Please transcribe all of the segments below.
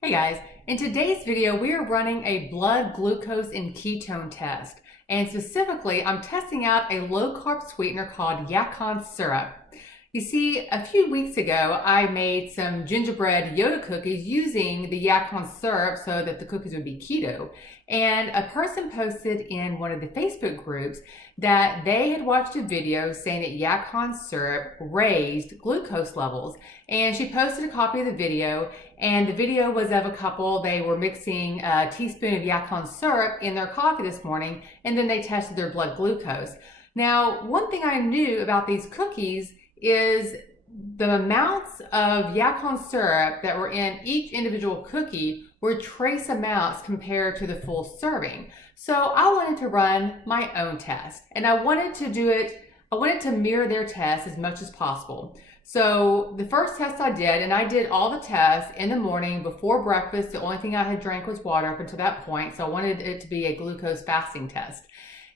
Hey guys, in today's video we are running a blood glucose and ketone test, and specifically I'm testing out a low carb sweetener called Yacon Syrup. You see, a few weeks ago I made some gingerbread Yoda cookies using the Yacon Syrup so that the cookies would be keto, and a person posted in one of the Facebook groups that they had watched a video saying that Yacon Syrup raised glucose levels, and she posted a copy of the video. And the video was of a couple. They were mixing a teaspoon of Yacon syrup in their coffee this morning, and then they tested their blood glucose. Now, one thing I knew about these cookies is the amounts of Yacon syrup that were in each individual cookie were trace amounts compared to the full serving. So I wanted to run my own test, and I wanted to mirror their test as much as possible. So the first test I did, and I did all the tests in the morning before breakfast. The only thing I had drank was water up until that point. So I wanted it to be a glucose fasting test.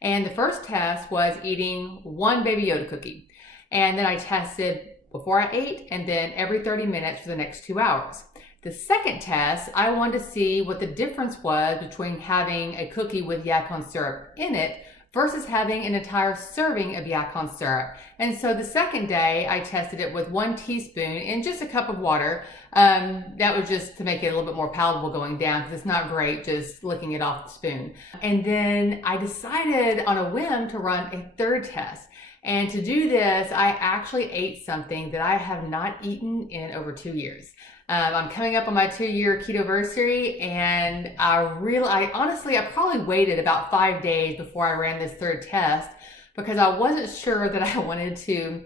And the first test was eating one Baby Yoda cookie. And then I tested before I ate and then every 30 minutes for the next 2 hours. The second test, I wanted to see what the difference was between having a cookie with Yacon syrup in it versus having an entire serving of Yacon syrup. And so the second day, I tested it with 1 teaspoon in just a cup of water. That was just to make it a little bit more palatable going down, because it's not great just licking it off the spoon. And then I decided on a whim to run a third test. And to do this, I actually ate something that I have not eaten in over 2 years. I'm coming up on my 2-year ketoversary, and I honestly probably waited about 5 days before I ran this third test, because I wasn't sure that I wanted to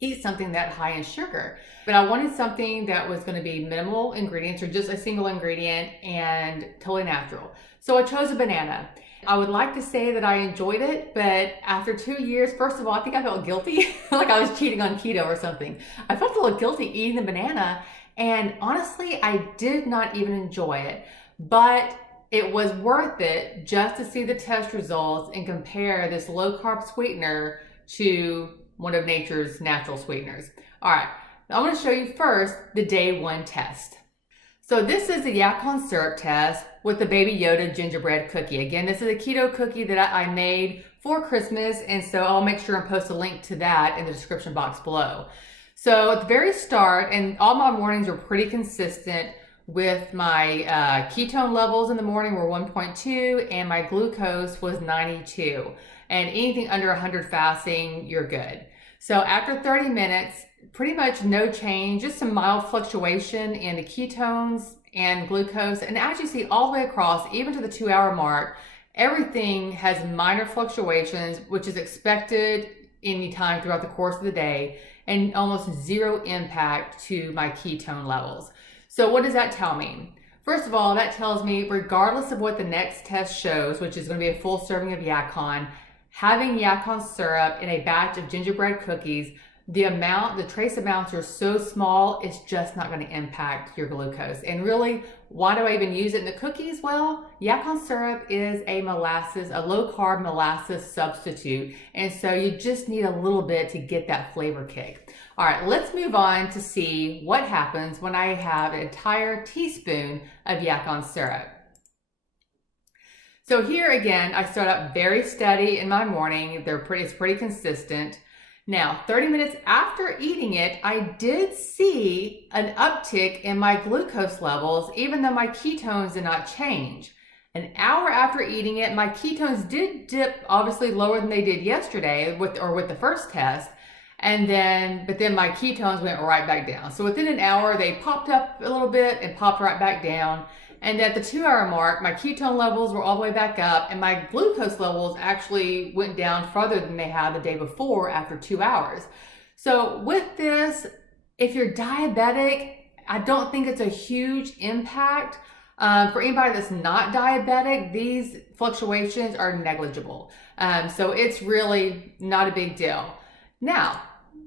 eat something that high in sugar. But I wanted something that was going to be minimal ingredients, or just a single ingredient, and totally natural. So I chose a banana. I would like to say that I enjoyed it, but after 2 years, first of all, I think I felt guilty, like I was cheating on keto or something. I felt a little guilty eating the banana, and honestly, I did not even enjoy it, but it was worth it just to see the test results and compare this low carb sweetener to one of nature's natural sweeteners. All right, I'm going to show you first the day 1 test. So this is the Yacon syrup test with the Baby Yoda gingerbread cookie. Again, this is a keto cookie that I made for Christmas, and so I'll make sure and post a link to that in the description box below. So at the very start, and all my mornings were pretty consistent with my ketone levels in the morning were 1.2 and my glucose was 92. And anything under 100 fasting, you're good. So after 30 minutes, pretty much no change, just some mild fluctuation in the ketones and glucose. And as you see all the way across, even to the 2-hour mark, everything has minor fluctuations, which is expected anytime throughout the course of the day, and almost zero impact to my ketone levels. So what does that tell me? First of all, that tells me regardless of what the next test shows, which is going to be a full serving of Yacon, having Yacon syrup in a batch of gingerbread cookies, the trace amounts are so small, it's just not going to impact your glucose. And really, why do I even use it in the cookies? Well, Yacon syrup is a low carb molasses substitute. And so you just need a little bit to get that flavor kick. All right, let's move on to see what happens when I have an entire teaspoon of Yacon syrup. So here again, I start out very steady in my morning. It's pretty consistent. Now, 30 minutes after eating it, I did see an uptick in my glucose levels, even though my ketones did not change. An hour after eating it, my ketones did dip obviously lower than they did yesterday with the first test. But then my ketones went right back down. So within an hour, they popped up a little bit and popped right back down. And at the 2-hour mark, my ketone levels were all the way back up, and my glucose levels actually went down farther than they had the day before after 2 hours. So with this, if you're diabetic, I don't think it's a huge impact. For anybody that's not diabetic, these fluctuations are negligible. So it's really not a big deal. Now,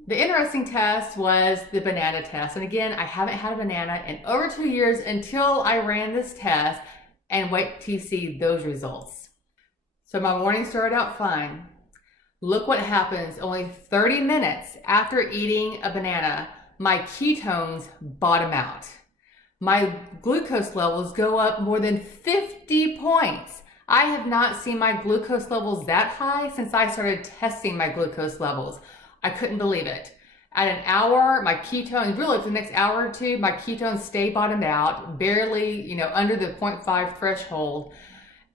the interesting test was the banana test. And again, I haven't had a banana in over 2 years until I ran this test, and wait till you see those results. So my morning started out fine. Look what happens only 30 minutes after eating a banana. My ketones bottom out. my glucose levels go up more than 50 points. I have not seen my glucose levels that high since I started testing my glucose levels. I couldn't believe it. At an hour, my ketones, really for the next hour or two, my ketones stay bottomed out, barely, under the 0.5 threshold.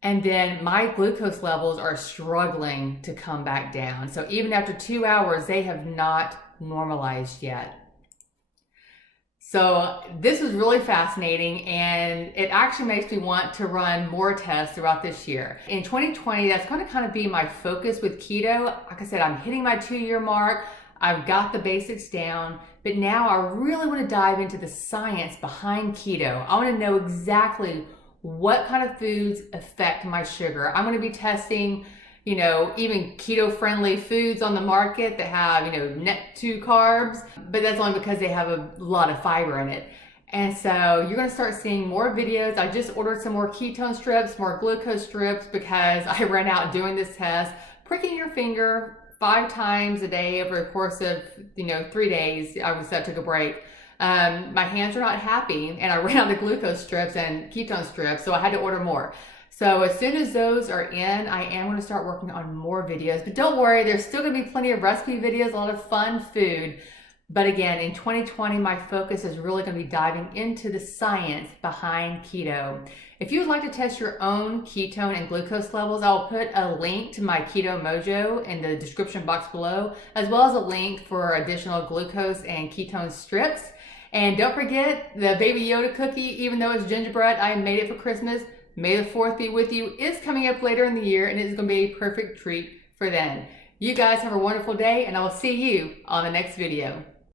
And then my glucose levels are struggling to come back down. So even after 2 hours, they have not normalized yet. So this was really fascinating, and it actually makes me want to run more tests throughout this year. In 2020, that's going to kind of be my focus with keto. Like I said, I'm hitting my 2-year mark. I've got the basics down, but now I really want to dive into the science behind keto. I want to know exactly what kind of foods affect my sugar. I'm going to be testing, even keto-friendly foods on the market that have, net 2 carbs, but that's only because they have a lot of fiber in it. And so you're going to start seeing more videos. I just ordered some more ketone strips, more glucose strips, because I ran out doing this test, pricking your finger 5 times a day over the course of, 3 days. I took a break. My hands are not happy, and I ran out of glucose strips and ketone strips, so I had to order more. So as soon as those are in, I am going to start working on more videos. But don't worry, there's still going to be plenty of recipe videos, a lot of fun food. But again, in 2020, my focus is really going to be diving into the science behind keto. If you would like to test your own ketone and glucose levels, I'll put a link to my Keto Mojo in the description box below, as well as a link for additional glucose and ketone strips. And don't forget the Baby Yoda cookie, even though it's gingerbread, I made it for Christmas. May the 4th be with you is coming up later in the year, and it's going to be a perfect treat for then. You guys have a wonderful day, and I will see you on the next video.